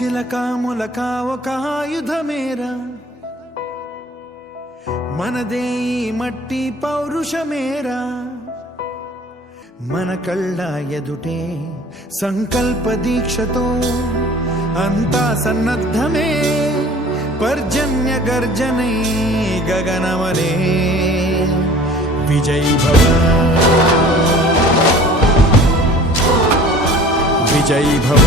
చిలకా ములకా ఒక ఆయుధమేరా, మనదే ఈ మట్టి పౌరుషమేరా. మన కళ్ళ ఎదుటే సంకల్ప దీక్షతో అంతా సన్నద్ధమే, పర్జన్య గర్జనై గగనమనే. విజయీ భవ విజయీ భవ.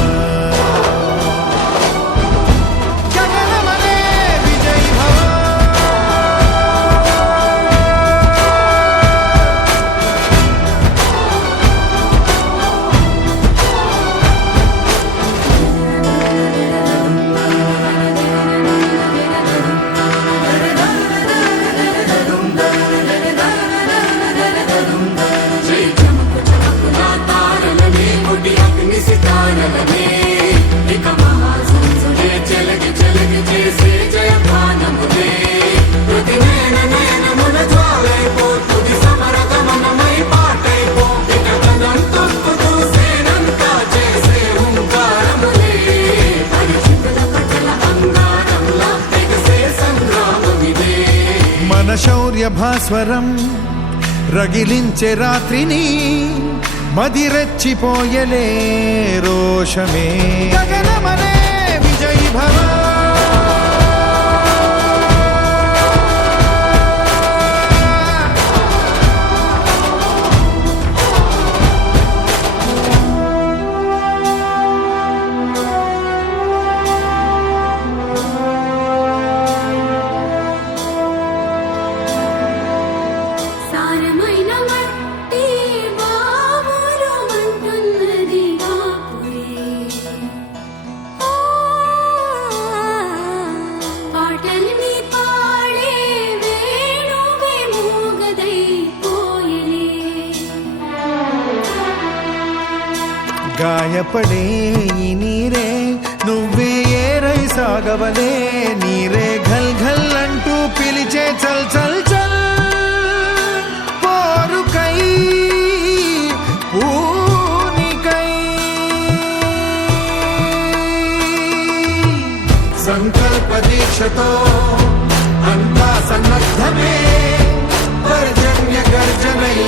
మన శౌర్య భాస్వరం రగిలించే రాత్రిని, మదిరెచ్చిపోయలే రోషమే. గగనమనే విజయీ భవ. గాయపడే ఈ నీరే నువ్వే ఏరై సాగవలే, నీరే ఘల్ ఘల్ అంటూ పిలిచే చల్ చల్ చల్. పోరుకై పూనికై సంకల్ప దీక్షతో అంతా సన్నద్ధమే, పర్జన్య గర్జనై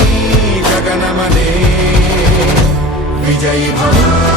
గగనమనే. విజయీ భవ.